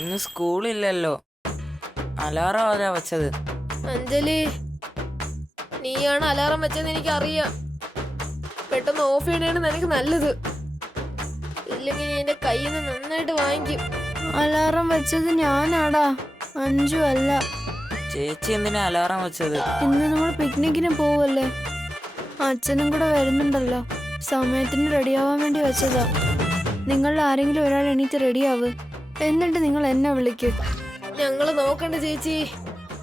ഇന്ന് സ്കൂളില്ലല്ലോ. അലാറം ആരാ വെച്ചത്? അഞ്ജലി, നീയാണ് അലാറം വെച്ചതെന്ന് എനിക്ക് അറിയാം. പെട്ടെന്ന് ഓഫ് ചെയ്യണേണ് നിനക്ക് നല്ലത്. ഇല്ലെങ്കിൽ ഞാൻ എന്റെ കയ്യിൽ നിന്ന് നന്നായിട്ട് വാങ്ങിക്കും. അലാറം വെച്ചത് ഞാനാടാ, അഞ്ചു അല്ല. ചേച്ചി എന്തിനാ അലാറം വെച്ചത്? ഇന്ന് നമ്മൾ പിക്നിക്കിന് പോവല്ലേ, അച്ഛനും കൂടെ വരുന്നുണ്ടല്ലോ. സമയത്തിന് റെഡിയാവാൻ വേണ്ടി വെച്ചതാ. നിങ്ങളിൽ ആരെങ്കിലും ഒരാൾ എണീറ്റ് റെഡിയാവ്, എന്നിട്ട് നിങ്ങൾ എന്നെ വിളിക്ക്. ഞങ്ങള് നോക്കണ്ട ചേച്ചി,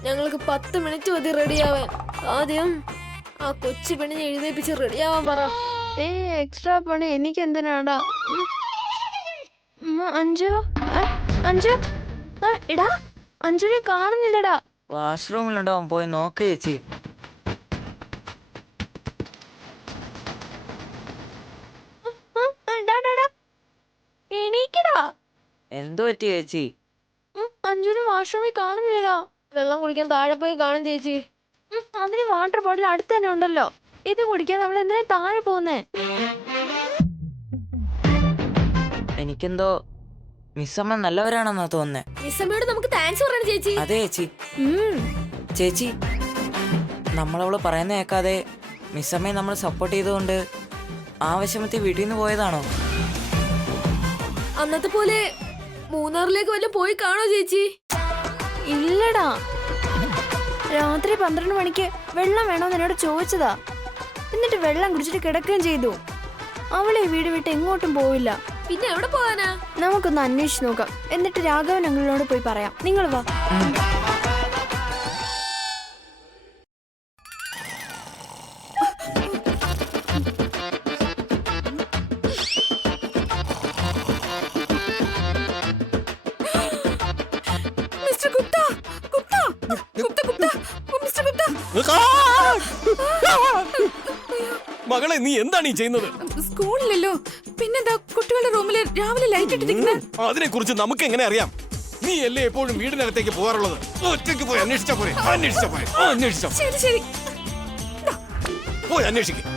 ഞങ്ങൾക്ക് 10 മിനിറ്റ് മതി റെഡിയാവാൻ. ആദ്യം ആ കൊച്ചു പെണ്ണിനെ എഴുന്നേപ്പിച്ച് റെഡിയാവാൻ പറ. എക്സ്ട്രാ പണി എനിക്ക് എന്തിനാടാ? അഞ്ചു അഞ്ചു ഇടാ, അഞ്ജുനെ കാണുന്നില്ലടാ. വാഷ്റൂമിലുണ്ടാവും, പോയി നോക്ക് ചേച്ചി. എണീക്കടാ. എന്തു പറ്റി ചേച്ചി? അഞ്ജുനെ വാഷ്റൂമിൽ കാണുന്നില്ലടാ. വെള്ളം കുടിക്കാൻ താഴെ പോയി കാണും ചേച്ചി. അതിന് വാട്ടർ ബോട്ടിൽ അടുത്ത് തന്നെ ഉണ്ടല്ലോ. ഇത് കുടിക്കാൻ നമ്മൾ എന്തിനാ താഴെ പോകുന്നേ? എനിക്കെന്തോ മിസ്സമ്മ നല്ലവരാണെന്നാ തോന്നുന്നേ. മിസ്സമ്മയോട് നമുക്ക് താങ്ക്സ് പറയണം ചേച്ചി. അതെ ചേച്ചി. ചേച്ചി, നമ്മളവള് പറയുന്ന കേൾക്കാതെ മിസ്സമ്മയെ നമ്മൾ സപ്പോർട്ട് ചെയ്തുകൊണ്ട് ആവശ്യമത്തി വീട്ടിൽ നിന്ന് പോയതാണോ? അന്നത്തെ പോലെ മൂന്നാറിലേക്ക് വല്ലതും പോയി കാണോ ചേച്ചി? ഇല്ലടാ, രാത്രി 12 മണിക്ക് വെള്ളം വേണോന്ന് എന്നോട് ചോദിച്ചതാ. എന്നിട്ട് വെള്ളം കുടിച്ചിട്ട് കിടക്കുകയും ചെയ്തു. അവളെ ഈ വീട് വിട്ട് എങ്ങോട്ടും പോവില്ല. പിന്നെ എവിടെ പോവാനാ? നമുക്കൊന്ന് അന്വേഷിച്ച് നോക്കാം, എന്നിട്ട് രാഘവൻ അങ്കിളിനോട് പോയി പറയാം. നിങ്ങൾ വാ. മകളെ, നീ എന്താണ് ഈ ചെയ്യുന്നത്? സ്കൂളിലല്ലോ, പിന്നെന്താ കുട്ടികളുടെ റൂമില് രാവിലെ ലൈറ്റ് ഇട്ടിരിക്കുന്നത്? അതിനെ കുറിച്ച് നമുക്ക് എങ്ങനെ അറിയാം? നീ അല്ലേ എപ്പോഴും വീടിനകത്തേക്ക് പോകാറുള്ളത്? ഒറ്റയ്ക്ക് പോയി അന്വേഷിച്ചാ പോരെ? അന്വേഷിച്ചോ. ശരി ശരി, പോയി അന്വേഷിക്കും.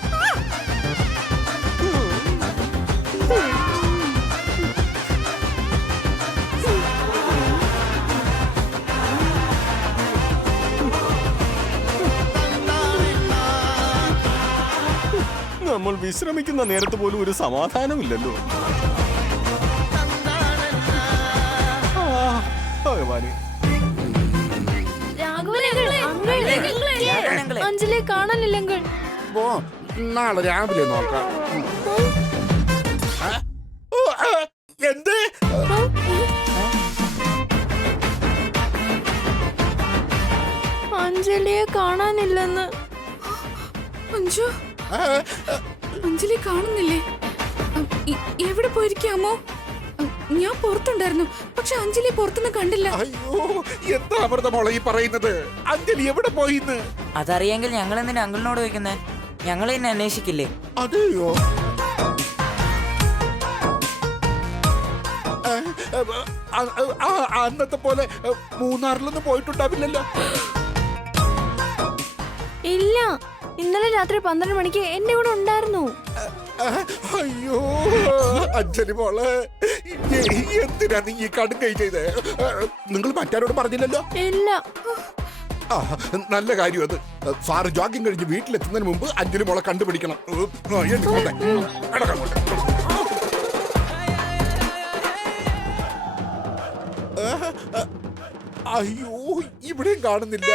നമ്മൾ വിശ്രമിക്കുന്ന നേരത്ത് പോലും ഒരു സമാധാനമില്ലല്ലോ. ഭഗവാനെ, അഞ്ജലിയെ കാണാനില്ലെങ്കിൽ നാളെ രാവിലെ നോക്കാം. എന്ത്? അഞ്ജലിയെ കാണാനില്ലെന്ന്. അഞ്ജു, അഞ്ജലി കാണുന്നില്ലേ? എവിടെ പോയിരിക്കാമോ? ഞാൻ പുറത്തുണ്ടായിരുന്നു, പക്ഷെ അഞ്ജലി പുറത്തുനിന്ന് കണ്ടില്ല. അയ്യോ, എന്താ അമൃത മോളെ ഈ പറയുന്നത്? അഞ്ജലി എവിടെ പോയിന്ന്? അതറിയെങ്കിൽ ഞങ്ങൾ എന്തിനാ അങ്കിളിനോട് ചോദിക്കുന്നേ? ഞങ്ങൾ തന്നെ അന്വേഷിക്കില്ലേ? അതെയോ? അന്നത്തെ പോലെ മൂന്നാറിലൊന്നും പോയിട്ടുണ്ടാവില്ലല്ലോ. ഇല്ല, ഇന്നലെ രാത്രി 12 മണിക്ക് എന്റെ കൂടെ ഉണ്ടായിരുന്നു. അയ്യോ അഞ്ജലി മോളെ, എന്തിനാ നീ ഈ കടുകൈ ചെയ്തേ? നിങ്ങൾ മറ്റാരോട് പറഞ്ഞില്ലല്ലോ? ഇല്ല. നല്ല കാര്യം അത്. സാറ് ജോഗിങ് കഴിഞ്ഞ് വീട്ടിലെത്തുന്നതിന് മുമ്പ് അഞ്ജലി മോളെ കണ്ടുപിടിക്കണം. അയ്യോ, ഇവിടെയും കാണുന്നില്ല.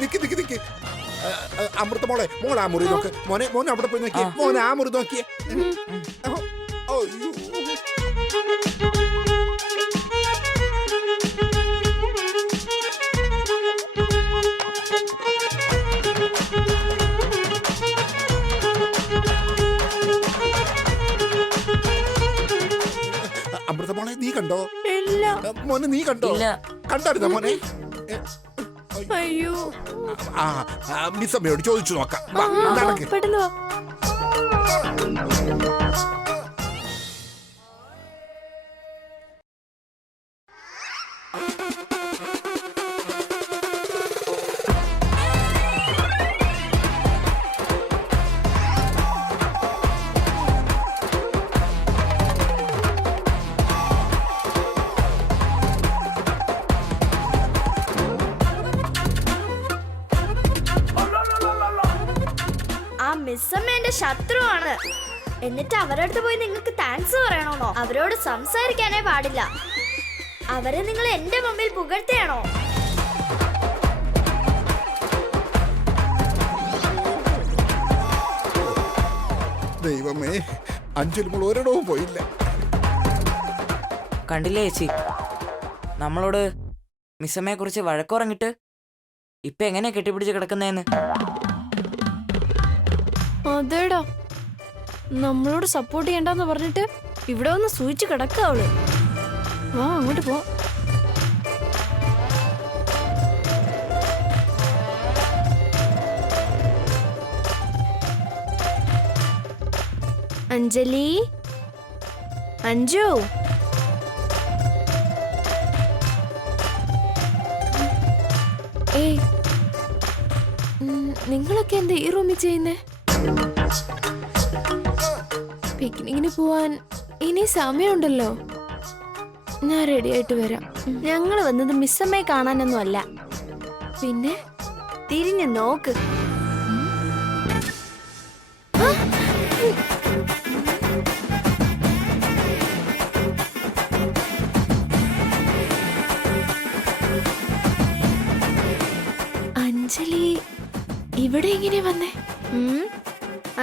നിക്ക് അമൃത മോളെ, മോൾ ആ മുറി നോക്ക്. മോനെ അവിടെ പോയി നോക്കിയേ. മോനെ ആ മുറി നോക്കിയേ. അമൃത മോളെ, നീ കണ്ടോ? ഇല്ല. മോനെ നീ കണ്ടോ? കണ്ടായിരുന്നോ മോനെ? അയ്യോ, മിസ് അമ്മയോട് ചോദിച്ചു നോക്കാം. പെട്ടെന്ന് വാ. എന്റെ ശത്രുവാണ്. എന്നിട്ട് അവരുടെ അടുത്ത് പോയി നിങ്ങൾക്ക് താങ്ക്സ് പറയണോന്നോ? അവരോട് സംസാരിക്കാനേ പാടില്ല. അവരെ നിങ്ങൾ എന്റെ മുമ്പിൽ പുകഴ്ത്തിയാണോ? ദൈവമേ, അഞ്ജലി മോൾ ഒരിടവും പോയില്ല. കണ്ടില്ലേ ചേച്ചി, നമ്മളോട് മിസ്സമ്മയെ കുറിച്ച് വഴക്കുറങ്ങിട്ട് ഇപ്പൊ എങ്ങനെയാ കെട്ടിപ്പിടിച്ച് കിടക്കുന്നേന്ന്. അതേടാ, നമ്മളോട് സപ്പോർട്ട് ചെയ്യണ്ടെന്ന് പറഞ്ഞിട്ട് ഇവിടെ ഒന്ന് സൂചിച്ച് കിടക്കുക അവള്. വാ അങ്ങോട്ട് പോ. അഞ്ജലി, അഞ്ജു, ഏയ്, നിങ്ങളൊക്കെ എന്താ ഈ റൂമിൽ ചെയ്യുന്നേ? പിക്നിക്കിന് പോവാൻ ഇനി സമയമുണ്ടല്ലോ. ഞാൻ റെഡി ആയിട്ട് വരാം. ഞങ്ങൾ വന്നത് മിസ്സമ്മയെ കാണാനൊന്നും അല്ല. പിന്നെ തിരിഞ്ഞു നോക്ക്. അഞ്ജലി ഇവിടെ എങ്ങനെ വന്നേ?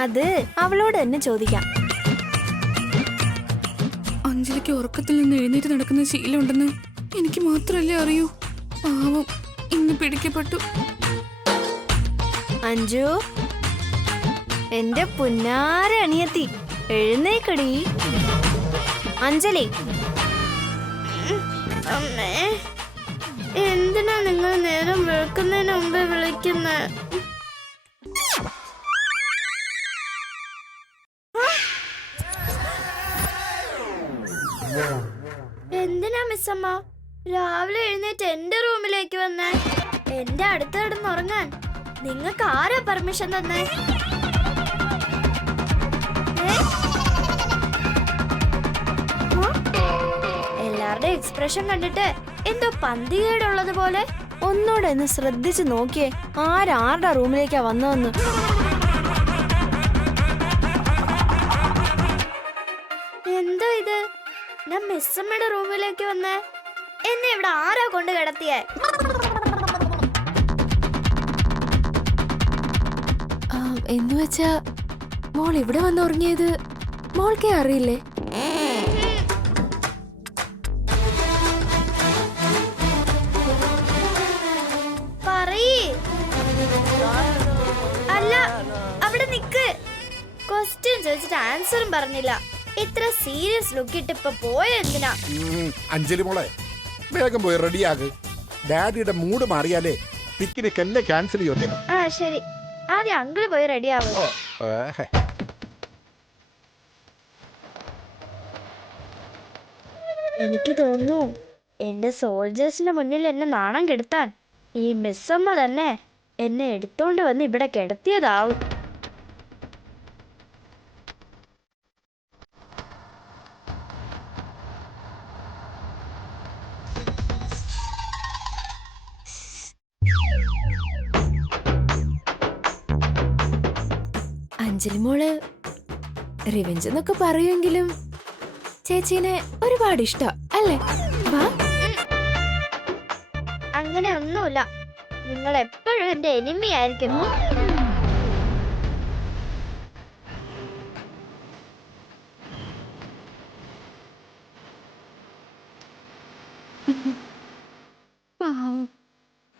അത് അവളോട് തന്നെ ചോദിക്കാം. അഞ്ജലിക്ക് ഉറക്കത്തിൽ നിന്ന് എഴുന്നേറ്റ് നടക്കുന്ന ശീലമുണ്ടെന്ന് എനിക്ക് മാത്രമല്ലേ അറിയൂ. പാവം ഇന്ന് പിടിക്കപ്പെട്ടു. അഞ്ജു, എന്റെ പുന്നാര അണിയത്തി, എഴുന്നേക്കടി. അഞ്ജലി, അമ്മേ, എന്തിനാ നിങ്ങൾ നേരം വെളുക്കുന്നതിന് മുമ്പേ വിളിക്കുന്നത്? എന്തിനാ മിസ്സമ്മ രാവിലെ എഴുന്നേറ്റ് എന്റെ റൂമിലേക്ക് വന്നേ? എന്റെ അടുത്ത് കിടന്നുറങ്ങാൻ നിങ്ങൾക്ക് ആരാ പെർമിഷൻ തന്നേ? എല്ലാവരുടെ എക്സ്പ്രഷൻ കണ്ടിട്ട് എന്തോ പന്തികേടുള്ളത് പോലെ. ഒന്നോടെ ഒന്ന് ശ്രദ്ധിച്ചു നോക്കിയേ, ആരാരുടെ റൂമിലേക്കാ വന്നതെന്ന്. എന്തോ ഇത്, ഞാൻ മിസ്സമ്മയുടെ റൂമിലേക്ക് വന്നേ. എന്നെ ഇവിടെ ആരാ കൊണ്ട് കിടത്തിയേ? എന്ന് വെച്ചാ മോൾ ഇവിടെ വന്ന് ഉറങ്ങിയത് മോൾക്കേ അറിയില്ലേ? പറയ്. അല്ല, അവിടെ നിക്ക്. ക്വസ്റ്റ്യൻ ചോദിച്ചിട്ട് ആൻസറും പറഞ്ഞില്ല. ഇത്ര സീരിയസ് ലുക്ക് ഇട്ട് ഇപ്പൊ പോയ എന്തിനാ? അഞ്ജലി മോളെ, വേഗം പോയി റെഡിയാക്. ഡാഡിയുടെ മൂഡ് മാറിയാലേ പിക്നിക് എന്നെ ക്യാൻസൽ ചെയ്യട്ടെ. ആ ശരി, ആദ്യം അങ്കിള് പോയി റെഡി ആവും. എനിക്ക് തോന്നുന്നു എന്റെ സോൾജേഴ്സിന്റെ മുന്നിൽ എന്നെ നാണം കെടുത്താൻ ഈ മിസ്സമ്മ തന്നെ എന്നെ എടുത്തോണ്ട് വന്ന് ഇവിടെ കിടത്തിയതാവും. അഞ്ജലി മോള് റിവെഞ്ച് എന്നൊക്കെ പറയുമെങ്കിലും ചേച്ചീനെ ഒരുപാട് ഇഷ്ടം അല്ലേ? അങ്ങനെ ഒന്നുമില്ല, നിങ്ങൾ എപ്പോഴും എന്റെ എനിമി ആയിരിക്കും.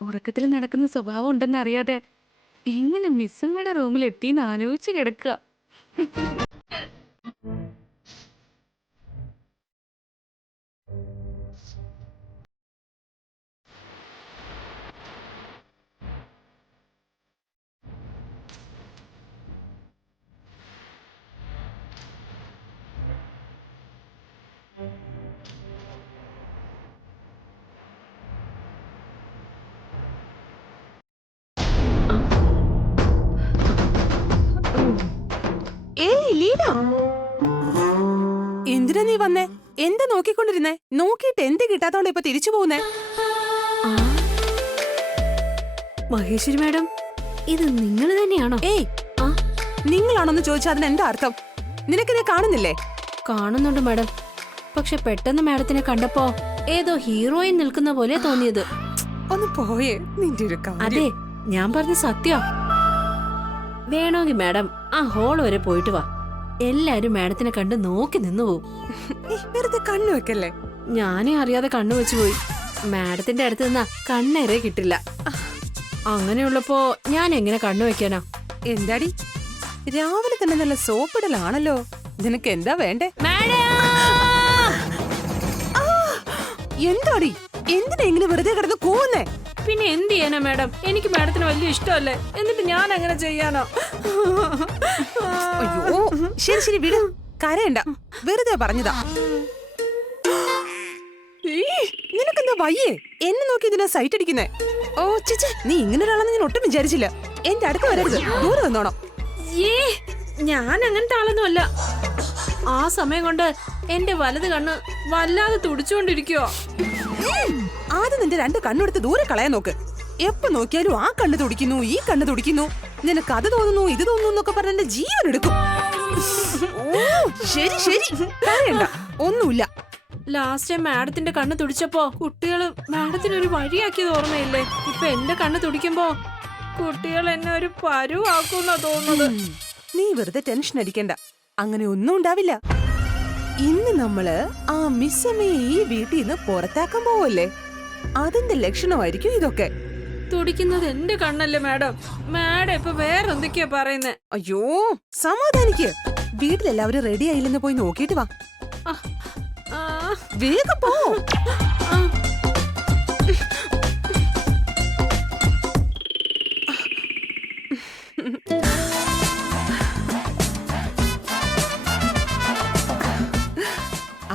ഉറക്കത്തിൽ നടക്കുന്ന സ്വഭാവം ഉണ്ടെന്ന് അറിയാതെ എങ്ങനെ മിസ്സമ്മയുടെ റൂമിൽ എത്തിന്ന് ആലോചിച്ച് കിടക്കുക. എന്തിനാ നീ വന്നേ? എന്താ നോക്കിക്കൊണ്ടിരുന്നേ? നോക്കിയിട്ട് എന്ത് കിട്ടാത്തോണ്ട് ഇപ്പൊ തിരിച്ചു പോകുന്നേ? മഹേശ്വരി മാഡം, ഇത് നിങ്ങൾ തന്നെയാണോ? ഏയ്, നിങ്ങളാണോന്ന് ചോദിച്ചാൽ അതിന് എന്താ അർത്ഥം? നിനക്കിനെ കാണുന്നില്ലേ? കാണുന്നുണ്ട് മാഡം. പക്ഷെ പെട്ടെന്ന് മാഡത്തിനെ കണ്ടപ്പോ ഏതോ ഹീറോയിൻ നിൽക്കുന്ന പോലെ തോന്നിയത്. ഒന്ന് പോയേ നിന്റെ ഒരു കാര്യം. അതെ, ഞാൻ പറഞ്ഞ സത്യ. വേണമെങ്കിൽ മാഡം ആ ഹോൾ വരെ പോയിട്ട് വാ. എല്ലാരും മാഡത്തിനെ കണ്ട് നോക്കി നിന്നു പോവും. നീ വെറുതെ കണ്ണു വെക്കല്ലേ. ഞാനേ അറിയാതെ കണ്ണു വെച്ചു പോയി. മാഡത്തിന്റെ അടുത്ത് നിന്നാ കണ്ണേറെ കിട്ടില്ല. അങ്ങനെയുള്ളപ്പോ ഞാൻ എങ്ങനെ കണ്ണു വെക്കാനാ? എന്താടി രാവിലെ തന്നെ നല്ല സോപ്പിടലാണല്ലോ. നിനക്ക് എന്താ വേണ്ടേ? എന്താടി എന്തിനാ ഇങ്ങനെ വെറുതെ കിടന്ന് കൂവുന്നേ? പിന്നെ എന്ത് ചെയ്യാനാ മാഡം? എനിക്ക് മാഡത്തിന് വലിയ ഇഷ്ടമല്ലേ, എന്നിട്ട് ഞാൻ അങ്ങനെ ചെയ്യാനോ? അയ്യോ ശരി ശരി വിട്, കരയണ്ട, വെറുതെ പറഞ്ഞതാ. നിനക്കെന്താ വയ്യേ? എന്നെ നോക്കി ഇതിനാ സൈറ്റ് അടിക്കുന്നേ? ഓ ചേച്ചേ, നീ ഇങ്ങനെ ഒരാളെന്ന് ഞാൻ ഒട്ടും വിചാരിച്ചില്ല. എന്റെ അടുത്ത് വരരുത്, ദൂരെ വന്നോണം. ഞാൻ അങ്ങനത്തെ ആളൊന്നും അല്ല. ആ സമയം കൊണ്ട് എന്റെ വലത് കണ്ണ് വല്ലാതെ തുടിച്ചുകൊണ്ടിരിക്കുവോ. ആദ്യം നിന്റെ രണ്ട് കണ്ണെടുത്ത് ദൂരെ കളയാൻ നോക്ക്. എപ്പോ നോക്കിയാലും ആ കണ്ണ് തുടിക്കുന്നു, ഈ കണ്ണ് തുടിക്കുന്നു. നിനക്ക് അത് തോന്നുന്നു, ഇത് തോന്നുന്നു എന്നൊക്കെ പറഞ്ഞ എന്റെ ജീവൻ എടുക്കും. ഓ ശരി ശരി, പറയണ്ട, ഒന്നുമില്ല. ലാസ്റ്റ് ടൈം മാഡത്തിന്റെ കണ്ണ് തുടിച്ചപ്പോ കുട്ടികള് മാഡത്തിന് ഒരു വഴിയാക്കിയത് ഓർമ്മയില്ലേ? ഇപ്പൊ എന്റെ കണ്ണ് തുടിക്കുമ്പോ കുട്ടികൾ എന്നെ ഒരു പരുവാക്കുന്നാ തോന്നുന്നത്. നീ വെറുതെ ടെൻഷൻ അടിക്കണ്ട, അങ്ങനെ ഒന്നും ഉണ്ടാവില്ല. ഇന്ന് നമ്മള് ആ മിസ്സമ്മയെ ഈ വീട്ടിൽ നിന്ന് പുറത്താക്കാൻ പോവല്ലേ? അതിന്റെ ലക്ഷണമായിരിക്കും ഇതൊക്കെ. തുടിക്കുന്നത് എന്റെ കണ്ണല്ലേ മാഡം? മാഡം ഇപ്പൊ വേറെ എന്തൊക്കെയാ പറയുന്നേ? അയ്യോ സമാധാനിക്ക്. വീട്ടിലെല്ലാവരും റെഡി ആയില്ലെന്ന് പോയി നോക്കിയിട്ട് വാ. വേഗം പോ.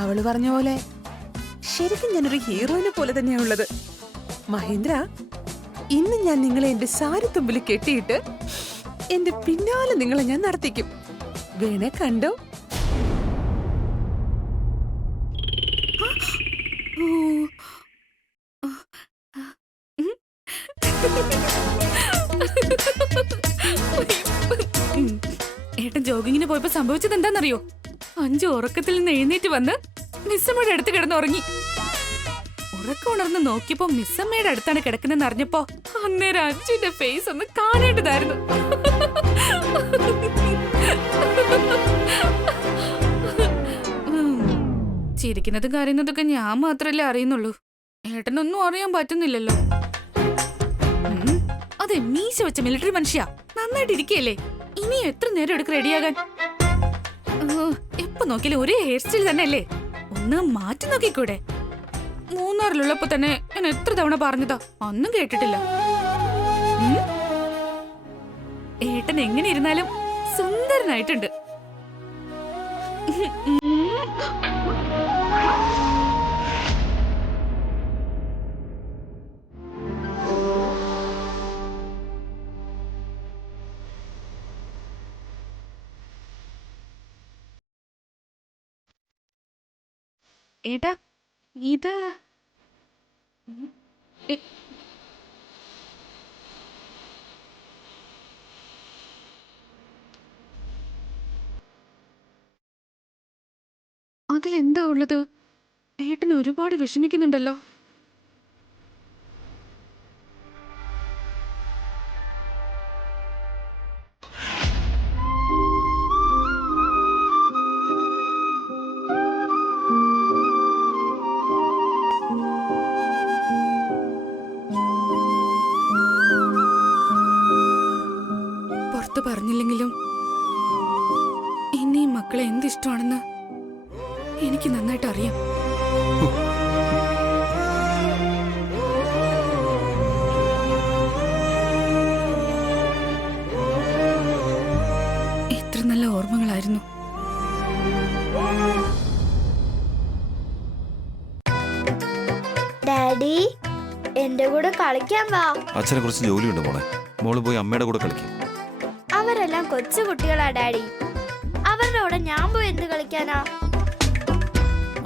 അവള് പറഞ്ഞ പോലെ ശരിക്കും ഞാനൊരു ഹീറോയിനെ പോലെ തന്നെയാ ഉള്ളത്. മഹേന്ദ്ര, ഇന്ന് ഞാൻ നിങ്ങളെ എന്റെ സാരിത്തുമ്പിൽ കെട്ടിയിട്ട് എന്റെ പിന്നാലെ നിങ്ങളെ ഞാൻ നടത്തിക്കും. വേണേ കണ്ടോ? ഏട്ടൻ ജോഗിങ്ങിന് പോയപ്പോ സംഭവിച്ചത് എന്താണെന്നറിയോ? 5 ഉറക്കത്തിൽ നിന്ന് എഴുന്നേറ്റ് വന്ന് മിസ്സമ്മയുടെ അടുത്ത് കിടന്നുറങ്ങി. ഉറക്കം ഉണർന്ന് നോക്കിയപ്പോ മിസ്സമ്മയുടെ അടുത്താണ് കിടക്കുന്നതെന്ന് അറിഞ്ഞപ്പോ അന്നേരം അഞ്ജുന്റെ ഫേസ് ഒന്ന് കാണേണ്ടതായിരുന്നു. ചിരിക്കുന്നതും കരയുന്നതൊക്കെ ഞാൻ മാത്രല്ലേ അറിയുന്നുള്ളൂ. ഏട്ടനൊന്നും അറിയാൻ പറ്റുന്നില്ലല്ലോ. അതെ, മീശ വെച്ച മിലിറ്ററി മനുഷ്യ നന്നായിട്ട് ഇരിക്കല്ലേ. ഇനി എത്ര നേരം എടുക്കും റെഡിയാകാൻ? എപ്പൊ നോക്കിയാലും ഒരേ ഹെയർ സ്റ്റൈൽ തന്നെ അല്ലേ? ഒന്ന് മാറ്റി നോക്കിക്കൂടെ? മൂന്നാറിലുള്ളപ്പോ തന്നെ ഞാൻ എത്ര തവണ പറഞ്ഞതാ, ഒന്നും കേട്ടിട്ടില്ല. ഏട്ടൻ എങ്ങനെ ഇരുന്നാലും സുന്ദരനായിട്ടുണ്ട്. ഏട്ടാ ഇത് അതിലെന്താ ഉള്ളത്? ഏട്ടൻ ഒരുപാട് വിഷമിക്കുന്നുണ്ടല്ലോ. പുറത്ത് പറഞ്ഞില്ലെങ്കിലും എന്നെ ഈ മക്കളെ എന്തിഷ്ടമാണെന്ന് എനിക്ക് നന്നായിട്ട് അറിയാം. എത്ര നല്ല ഓർമ്മകളായിരുന്നു. ഡാഡി, എന്റെ കൂടെ കളിക്കാൻ വാ. അച്ഛനെ കുറച്ച് ജോലിയുണ്ട് മോളെ. മോള് പോയി അമ്മയുടെ കൂടെ കളിക്കും. അവരെല്ലാം കൊച്ചു കുട്ടികളാ ഡാഡി. അവരുടെ കൂടെ ഞാൻ പോയി എന്ത് കളിക്കാനാ?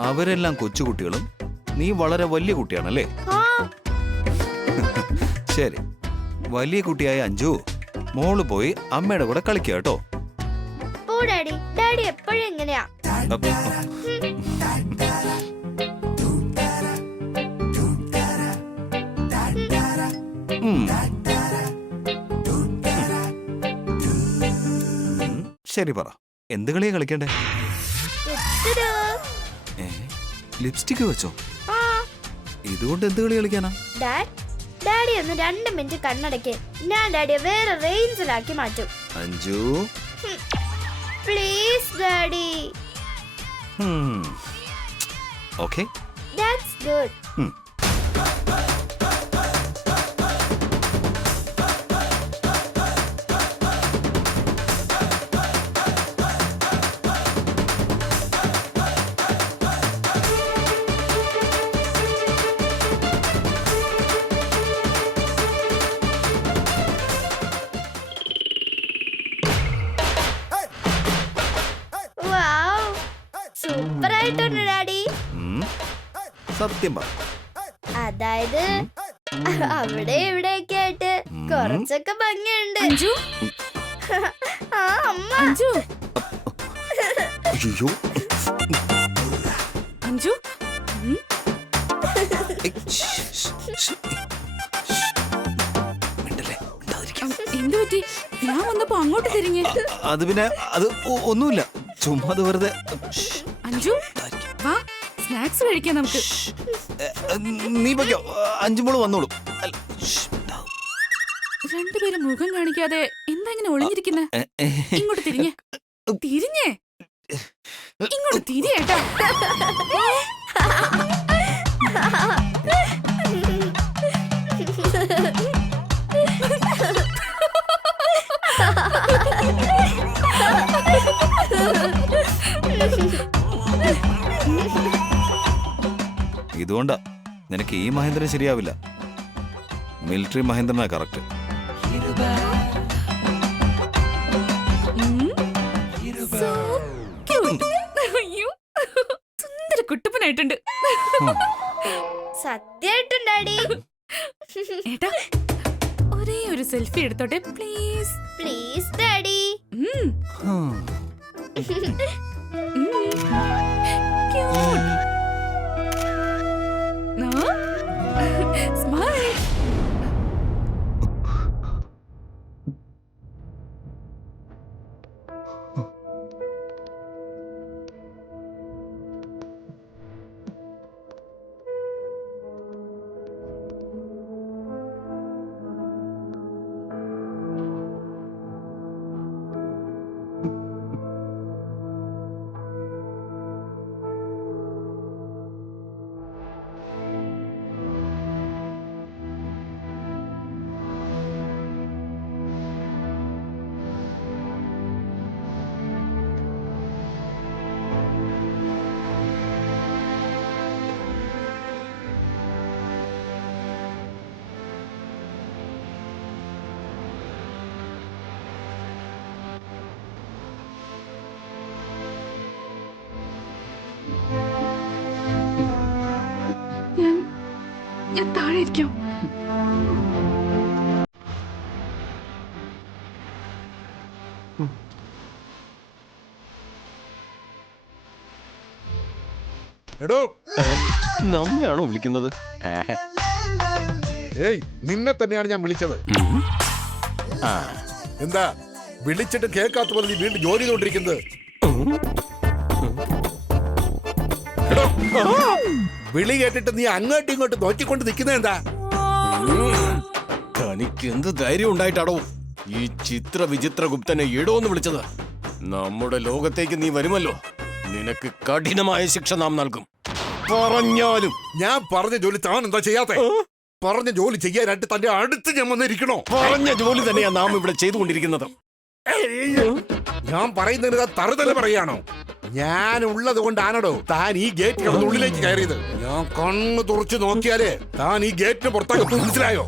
അവരെല്ലാം കൊച്ചുകുട്ടികളും നീ വളരെ വലിയ കുട്ടിയാണല്ലേ? ആ, ശരി, വലിയ കുട്ടിയായ അഞ്ജു, മോള് പോയി അമ്മയുടെ കൂടെ കളിക്കുക കേട്ടോ. ഡാഡി, ഡാഡി എപ്പോഴും എങ്ങനെയാ? ശരി പറ, എന്ത് കളിയാ കളിക്കണ്ടേ? ഇത്തിരി. ലിപ്സ്റ്റിക് വെച്ചോ? ആ, ഇതുകൊണ്ട് എന്ത് കളി കളിക്കാനാ? ഡാഡി ഒന്ന് 2 മിനിറ്റ് കണ്ണടയ്ക്ക്. ഞാൻ ഡാഡിയെ വേറെ റേഞ്ചിലാക്കി മാറ്റും. Anju, please daddy. Okay. That's good. Super ആയിട്ടുണ്ട് ഡാഡി. സത്യം പറ. അതായത് അവിടെ ഇവിടെയൊക്കെ ആയിട്ട് കുറച്ചൊക്കെ ഭംഗിയുണ്ട്. അഞ്ജു, ആ അമ്മ. അഞ്ജു, അയ്യോ, അഞ്ജു. മിണ്ടല്ലേ, മിണ്ടാതിരിക്കാം. എന്ത് പറ്റി? ഞാൻ വന്നപ്പോ അങ്ങോട്ട് തിരിഞ്ഞ്. അത് പിന്നെ അത് ഒന്നുമില്ല, ചുമ്മാ അത് വെറുതെ. അഞ്ജു, വാ സ്നാക്സ് കഴിക്കാം നമുക്ക്. നീ പൊയ്ക്കോ, അഞ്ചുമോള് വന്നോളൂ. രണ്ടുപേരും മുഖം കാണിക്കാതെ എന്താ ഇങ്ങനെ ഒളിഞ്ഞിരിക്കുന്നെ? ഇങ്ങോട്ട് തിരിഞ്ഞേ, തിരിഞ്ഞേ, ഇങ്ങോട്ട് തിരിയേട്ടാ. ഇതുകൊണ്ടാ നിനക്ക് ഈ മഹേന്ദ്രൻ ശരിയാവില്ല. മിലിറ്ററി മഹേന്ദ്രനാ കറക്റ്റ്. അയ്യോ, സുന്ദര കുട്ടപ്പനായിട്ടുണ്ട്. സത്യായിട്ടും ഡാഡി. ഏട്ടാ, ഒരേ ഒരു സെൽഫി എടുത്തോട്ടെ പ്ലീസ്. Please daddy. സ്മൈൽ. ഞാൻ താഴെ ഇരിക്കാം. എടോ, നമ്മയാണോ വിളിക്കുന്നത്? ഏയ് നിന്നെ തന്നെയാണ് ഞാൻ വിളിച്ചത്. എന്താ വിളിച്ചിട്ട് കേൾക്കാത്ത പോലെ നീ വീണ്ടും ജോലി ചെയ്തോണ്ടിരിക്കുന്നത്? എടോ, വിളി കേട്ടിട്ട് നീ അങ്ങോട്ടും ഇങ്ങോട്ടും നോക്കിക്കൊണ്ട് നിൽക്കുന്നത് എന്താ? തനിക്ക് എന്ത് ധൈര്യം ഉണ്ടായിട്ടാടോ ഈ ചിത്ര വിചിത്ര ഗുപ്തനെ ഇടോന്ന് വിളിച്ചത്? നമ്മുടെ ലോകത്തേക്ക് നീ വരുമല്ലോ, നിനക്ക് കഠിനമായ ശിക്ഷ നാം നൽകും. പറഞ്ഞാലും ഞാൻ പറഞ്ഞ ജോലി താൻ എന്താ ചെയ്യാത്തെ? പറഞ്ഞ ജോലി ചെയ്യാനായിട്ട് തന്റെ അടുത്ത് ഞാൻ വന്നിരിക്കണോ? പറഞ്ഞ ജോലി തന്നെയാ നാം ഇവിടെ ചെയ്തുകൊണ്ടിരിക്കുന്നത്. ഞാൻ പറയുന്നതിന് തറുതല പറയാണോ? ഞാൻ ഉള്ളത് കൊണ്ടാണോ താൻ ഈ ഗേറ്റ് കടന്ന് ഉള്ളിലേക്ക് കയറിയത്? ഞാൻ കണ്ണ് തുറച്ചു നോക്കിയാലേ താൻ ഈ ഗേറ്റിന് പുറത്താക്കും, മനസ്സിലായോ?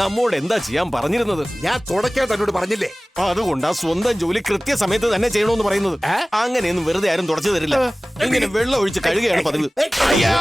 നമ്മോട് എന്താ ചെയ്യാൻ പറഞ്ഞിരുന്നത്? ഞാൻ തുടക്കാൻ തന്നോട് പറഞ്ഞില്ലേ? അതുകൊണ്ടാ സ്വന്തം ജോലി കൃത്യസമയത്ത് തന്നെ ചെയ്യണമെന്ന് പറയുന്നത്. അങ്ങനെയൊന്നും വെറുതെ ആരും തുടച്ചു തരില്ല. ഇങ്ങനെ വെള്ളം ഒഴിച്ച് കഴുകുകയാണ് പതിവ്. അയ്യാ!